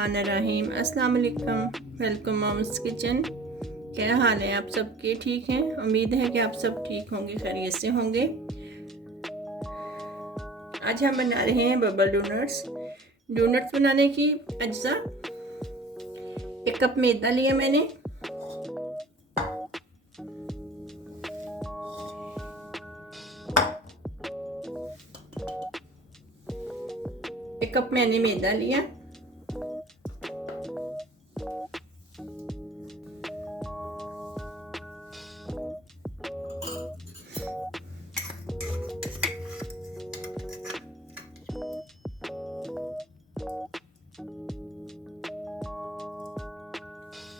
बिस्मिल्लाहिर्रहमानिर्रहीम। अस्सलाम वालेकुम। Welcome mom's kitchen. क्या हाल है आप सबके? ठीक हैं? उम्मीद है कि आप सब ठीक होंगे, खैरियत से होंगे। आज हम बना रहे हैं बबल डोनट्स। डोनट्स बनाने की अज्जा: 1 कप मैदा लिया मैंने, 1 कप मैंने मैदा लिया,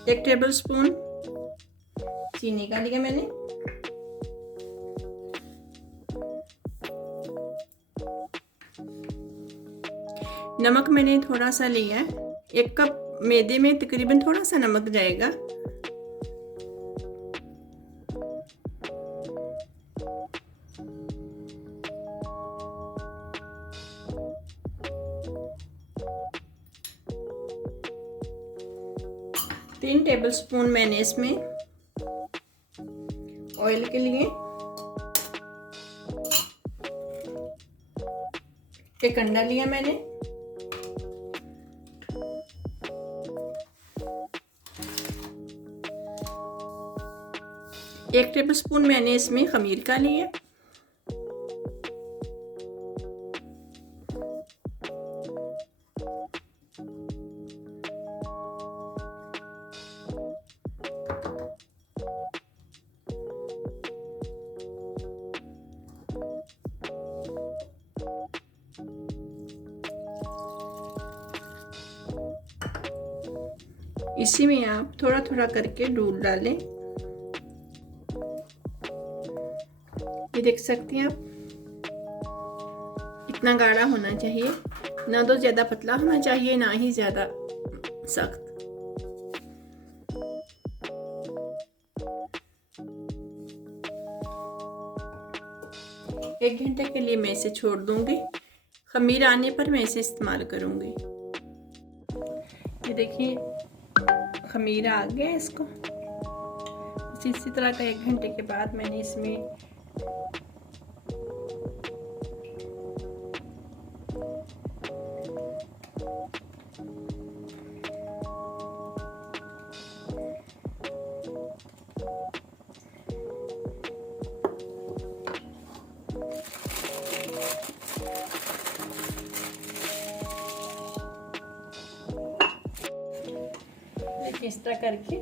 1 टेबल स्पून चीनी का लिया मैंने, नमक मैंने थोड़ा सा लिया है। 1 कप मैदे में तकरीबन थोड़ा सा नमक जाएगा। तीन टेबल स्पून मैंने इसमें ऑयल के लिए, 1 अंडा लिया मैंने, 1 टेबल स्पून मैंने इसमें खमीर का लिया, 'इसी में आप थोड़ा थोड़ा करके दूध डालें। ये देख सकते हैं आप, इतना गाढ़ा होना चाहिए, ना तो ज़्यादा पतला होना चाहिए ना ही ज़्यादा सख्त। एक घंटे के लिए मैं इसे छोड़ दूंगी। खमीर आने पर मैं इसे इस्तेमाल करूंगी। ये देखिए खमीर आ गया इसको। इसी तरह का 1 घंटे के बाद मैंने इसमें इस तरह करके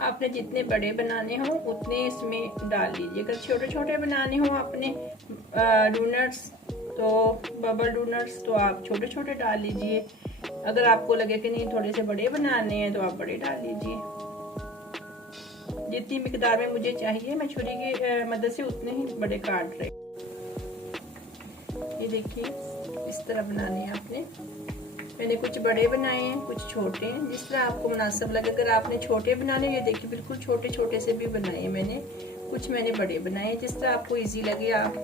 आपने जितने बड़े बनाने हो उतने इसमें डाल लीजिए। अगर छोटे छोटे बनाने हो आपने डोनट्स, तो बबल डोनट्स, तो आप छोटे छोटे डाल लीजिए। अगर आपको लगे कि नहीं थोड़े से बड़े बनाने हैं तो आप बड़े डाल लीजिए। जितनी मिकदार में मुझे चाहिए मैं छुरी की मदद से उतने ही बड़े काट रही। ये देखिए इस तरह बनाने हैं आपने। मैंने कुछ बड़े बनाए हैं, कुछ छोटे हैं, जिस तरह आपको मुनासिब लगे। अगर आपने छोटे बनाने, ये देखिए बिल्कुल छोटे छोटे से भी बनाए मैंने, कुछ मैंने बड़े बनाए। जिस तरह आपको इजी लगे आप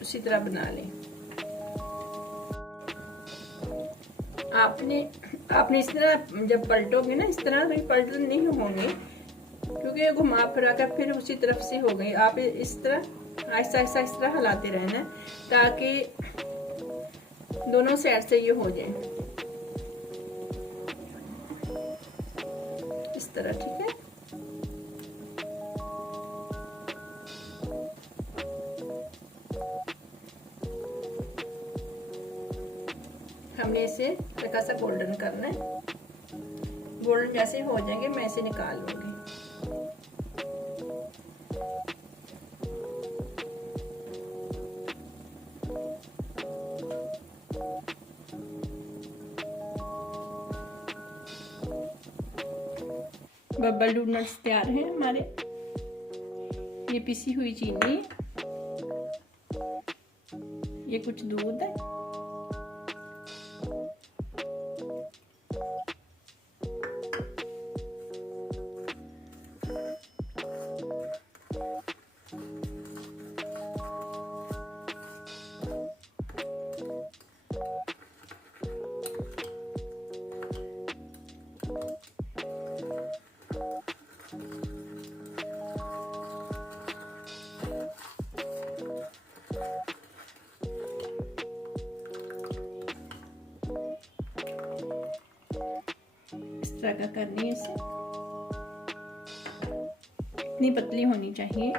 उसी तरह बना लें। आपने इस तरह जब पलटोगे ना, इस तरह कहीं पलट नहीं होंगे क्योंकि घुमा फिरा कर फिर उसी तरफ से हो गई। आप इस तरह आहिस्ता आहिस्ता इस तरह हिलाते रहना ताकि दोनों साइड से ये हो जाए इस तरह। ठीक है, हमने इसे हल्का सा गोल्डन करना है। गोल्डन जैसे हो जाएंगे मैं इसे निकाल लूंगी। बबल डोनट्स तैयार हैं हमारे। ये पिसी हुई चीनी, ये कुछ दूध है, इस तरह का करनी है। इसे इतनी पतली होनी चाहिए।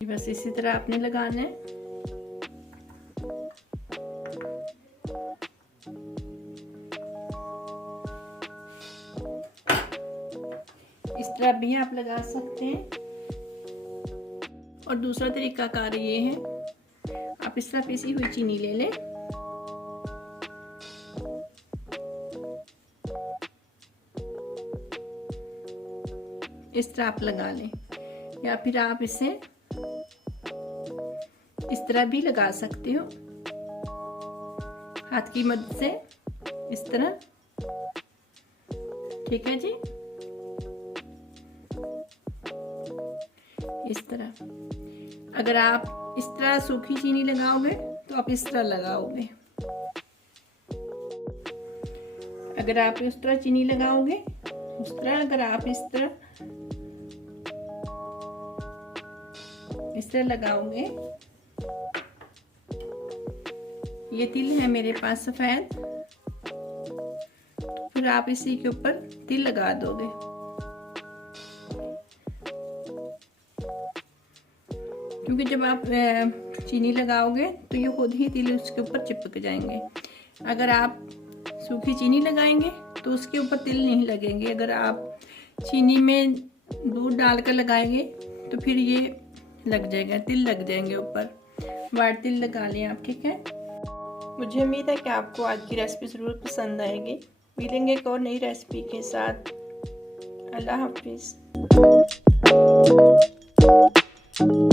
बस इसी तरह आपने लगाना है। इस तरह भी आप लगा सकते हैं। और दूसरा तरीकाकार ये है, आप इस तरह पिसी हुई चीनी ले लें, इस तरह आप लगा लें, या फिर आप इसे इस तरह भी लगा सकते हो हाथ की मदद से, इस तरह। ठीक है जी, इस तरह। अगर आप इस तरह सूखी चीनी लगाओगे तो आप इस तरह लगाओगे। अगर आप इस तरह चीनी लगाओगे उस तरह, अगर आप इस तरह लगाओगे। ये तिल है मेरे पास सफेद, फिर आप इसी के ऊपर तिल लगा दोगे। क्योंकि जब आप चीनी लगाओगे तो ये खुद ही तिल उसके ऊपर चिपक जाएंगे। अगर आप सूखी चीनी लगाएंगे तो उसके ऊपर तिल नहीं लगेंगे। अगर आप चीनी में दूध डालकर लगाएंगे तो फिर ये लग जाएगा, तिल लग जाएंगे ऊपर। वाइट तिल लगा लें आप, ठीक है। मुझे उम्मीद है कि आपको आज की रेसिपी ज़रूर पसंद आएगी। मिलेंगे एक और नई रेसिपी के साथ। अल्लाह हाफिज़।